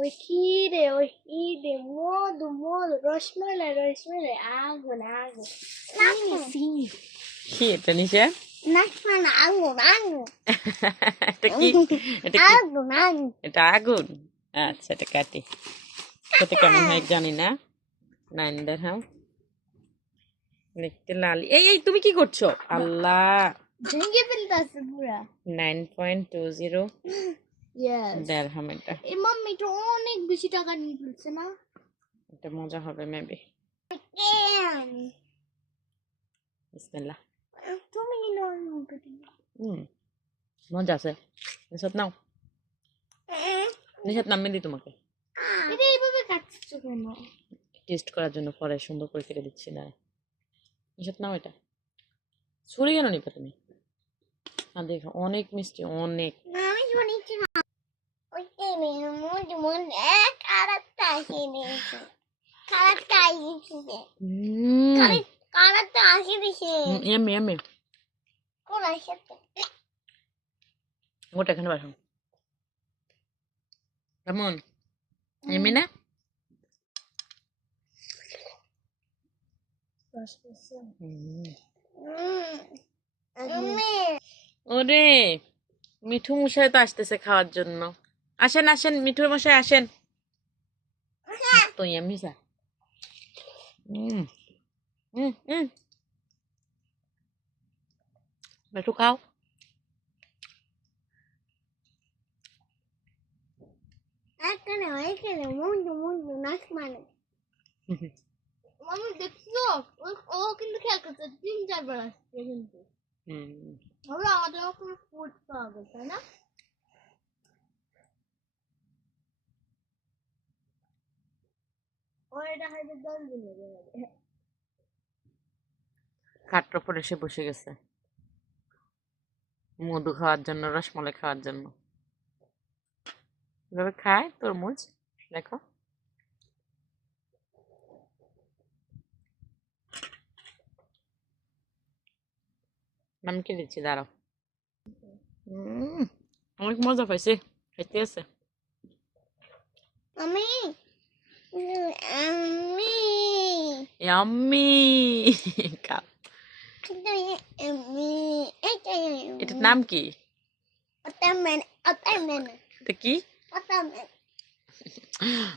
ওই ক্ষীরে ওই ক্ষীরে মধু মধু রসমালাই রসমালাই আগুন আগুন চিনি কি এটা নিচে আগুন আগুন এটা কি এটা কি আগুন আগুন এটা আগুন আচ্ছা এটা কাটি খেতে কেমন হয় জানি না নাইন দেখতে লাল এই এই তুমি কি করছ? আল্লাহ. ভেঙে ফেলতেছে পুরা। নাইন পয়েন্ট টু জিরো দেড়হাম এটা এই মাম্মি অনেক বেশি টাকা নিয়ে ফেলছে না? এটা মজা হবে মেবি বিসমিল্লাহ। তুমি হুম। মজা আছে। নাও। নিশাত নামিয়ে দিই তোমাকে। এটা এইভাবে কাটছো কেন? টেস্ট করার জন্য পরে সুন্দর করে কেটে দিচ্ছি না। নিশাত নাও এটা। ছুরি কেন নিবে তুমি? না দেখো অনেক মিষ্টি অনেক। এক আরেকটা কারেক্টটা কারেক্টটা এমনি এমনি কোন ওটা এখানে বাসন কেমন এমনি না। ওরে মিঠু মশাই তো আসতেছে খাওয়ার জন্য। আসেন আসেন মিঠু মশাই আসেন। তো ইয়ামি সা হুম হুম হুম মিঠু খাও। এখানে এখানে মন্ডু মন্ডু নাচ মানে মামি দেখছ? ও- ও কিন্তু খেয়াল করছে তিন চারবার আসছে কিন্তু। আমরা আমাদের কোনো ফুড পাওয়া গেল তাই না? খাটটার উপর এসে বসে গেছে। মধু খাওয়ার জন্য রসমলাই খাওয়ার জন্য। এভাবে খায় তরমুজ দেখো। আমি কে দিচ্ছি? দাঁড়াও। উম, অনেক মজা পাইছে। খাইতে আছে। আমি আমি ইয়াম্মি খাও কিন্তু আমি এটা এটার নাম কি ওটামেন ওটামেন এটা কি ওটামেন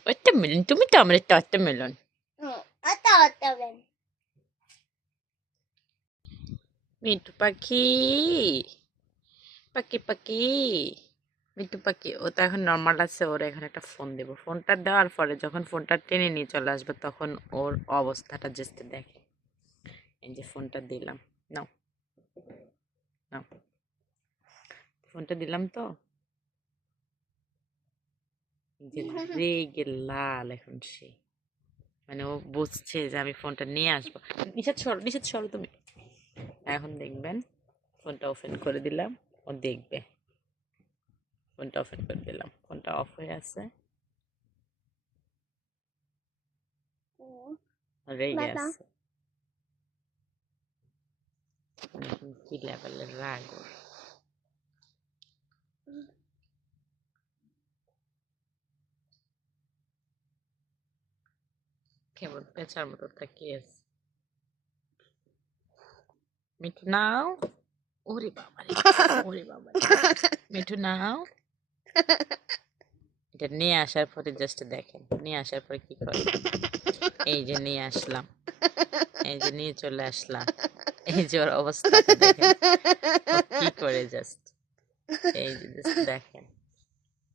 ওয়াটারমেলন তুমি তো আমার একটা ওয়াটারমেলন ওটা ওটামেন মিঠু পাখি পাখি পাখি মিঠু পাখি ও তো এখন নর্মাল আছে ওর এখন একটা ফোন দেব। ফোনটা দেওয়ার পরে যখন ফোনটা টেনে নিয়ে চলে আসবে তখন ওর অবস্থাটা যেতে দেখে। এই যে ফোনটা দিলাম নাও। নাও। ফোনটা দিলাম তো? রেগে লাল এখন সে। মানে ও বুঝছে যে আমি ফোনটা নিয়ে আসব। নিষেধ সরো নিষেধ সরো তুমি। এখন দেখবেন ফোনটা ওপেন করে দিলাম ও দেখবে। ফোনটা ওপেন করে দিলাম ফোনটা অফ হয়ে আছে রেগে বাবা। আছে এখন কি লেভেলের রাগ ওর। কেমন পেঁচার মতো তাকিয়ে আছে মিঠু নাও ওরে বাবা রে, ওরে বাবা রে। মিঠু নাও এটা নিয়ে আসার পরে জাস্ট দেখেন, নিয়ে আসার পরে কি করে এই যে নিয়ে আসলাম, এই যে নিয়ে চলে আসলাম, এই যে ওর অবস্থা কি করে জাস্ট এই যে দেখেন,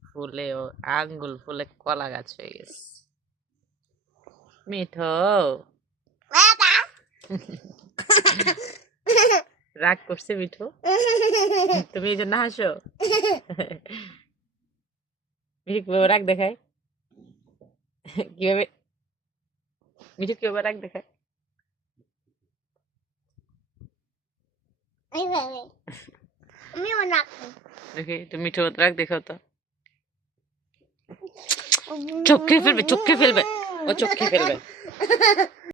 ফুলে ও আঙ্গুল ফুলে কলা গাছ হয়ে গেছে। মিঠো! রাগ করছে মিঠু? তুমি এই জন্য হাসো? মিঠু কীভাবে রাগ দেখায় কীভাবে মিঠু কীভাবে রাগ দেখায় এইভাবে আমি অনেক দেখি তুমি মিঠু রাগ দেখাও তো চোখ খেয়ে ফেলবে চোখ খেয়ে ফেলবে ও চোখ খেয়ে ফেলবে